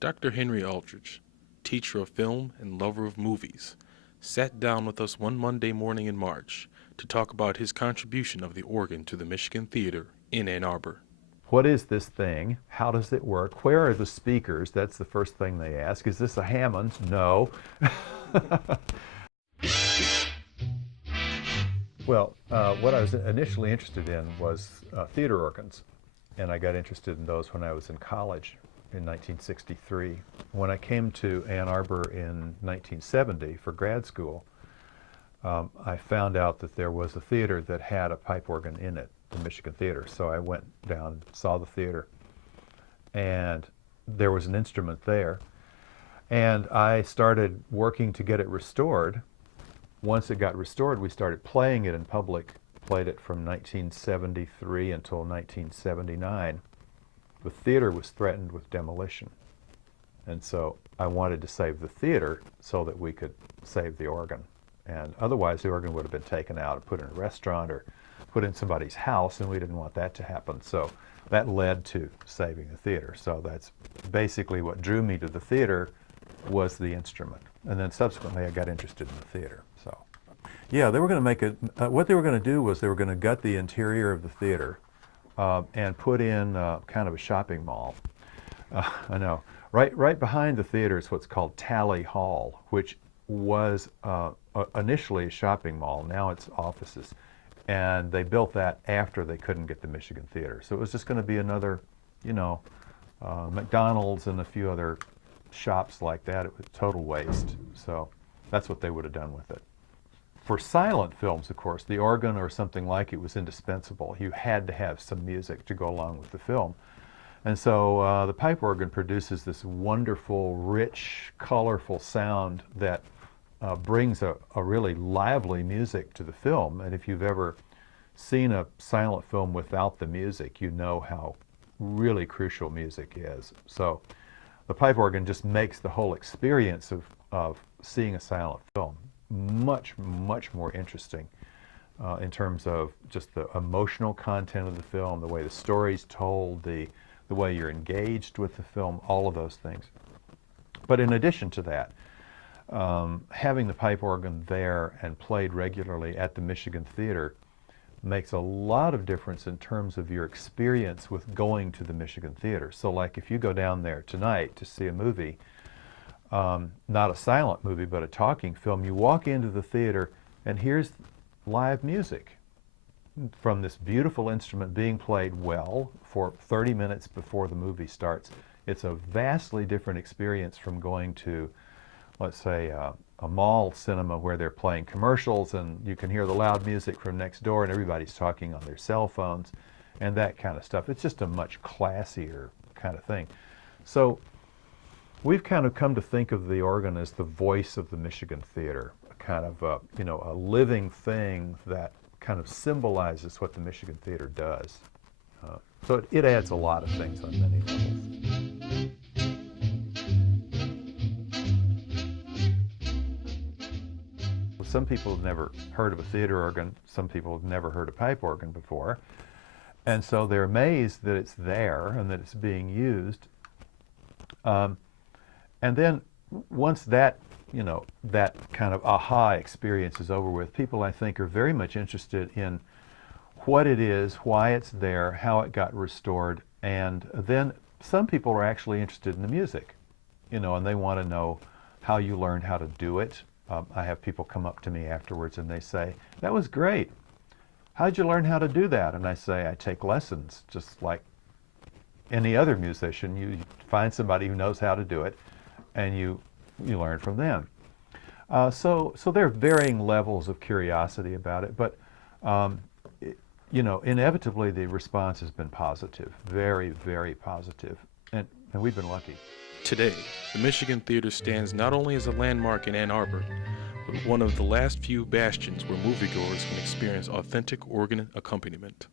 Dr. Henry Aldridge, teacher of film and lover of movies, sat down with us one Monday morning in March to talk about his contribution of the organ to the Michigan Theater in Ann Arbor. What is this thing? How does it work? Where are the speakers? That's the first thing they ask. Is this a Hammond? No. Well, what I was initially interested in was theater organs, and I got interested in those when I was in college in 1963. When I came to Ann Arbor in 1970 for grad school, I found out that there was a theater that had a pipe organ in it, the Michigan Theater. So I went down, saw the theater, and there was an instrument there. And I started working to get it restored. Once it got restored, we started playing it in public, played it from 1973 until 1979. The theater was threatened with demolition. And so I wanted to save the theater so that we could save the organ. And otherwise the organ would have been taken out and put in a restaurant or put in somebody's house, and we didn't want that to happen. So that led to saving the theater. So that's basically what drew me to the theater, was the instrument. And then subsequently I got interested in the theater. So yeah, they were going to make it, what they were going to do was they were going to gut the interior of the theater and put in kind of a shopping mall. I know. Right behind the theater is what's called Tally Hall, which was initially a shopping mall. Now it's offices. And they built that after they couldn't get the Michigan Theater. So it was just going to be another, McDonald's and a few other shops like that. It was total waste. So that's what they would have done with it. For silent films, of course, the organ or something like it was indispensable. You had to have some music to go along with the film. And so the pipe organ produces this wonderful, rich, colorful sound that brings a really lively music to the film. And if you've ever seen a silent film without the music, you know how really crucial music is. So the pipe organ just makes the whole experience of seeing a silent film much, much more interesting in terms of just the emotional content of the film, the way the story's told, the way you're engaged with the film, all of those things. But in addition to that, having the pipe organ there and played regularly at the Michigan Theater makes a lot of difference in terms of your experience with going to the Michigan Theater. So like if you go down there tonight to see a movie, not a silent movie, but a talking film, you walk into the theater and here's live music from this beautiful instrument being played well for 30 minutes before the movie starts. It's a vastly different experience from going to, let's say, a mall cinema where they're playing commercials and you can hear the loud music from next door and everybody's talking on their cell phones and that kind of stuff. It's just a much classier kind of thing. So we've kind of come to think of the organ as the voice of the Michigan Theater, a kind of a living thing that kind of symbolizes what the Michigan Theater does. So it adds a lot of things on many levels. Some people have never heard of a theater organ. Some people have never heard a pipe organ before. And so they're amazed that it's there and that it's being used. And then once that, that kind of aha experience is over with, people, I think, are very much interested in what it is, why it's there, how it got restored. And then some people are actually interested in the music, and they want to know how you learned how to do it. I have people come up to me afterwards and they say, "That was great. How'd you learn how to do that?" And I say, "I take lessons, just like any other musician. You find somebody who knows how to do it, and you learn from them." So there are varying levels of curiosity about it, but inevitably the response has been positive, very, very positive, and we've been lucky. Today, the Michigan Theater stands not only as a landmark in Ann Arbor, but one of the last few bastions where moviegoers can experience authentic organ accompaniment.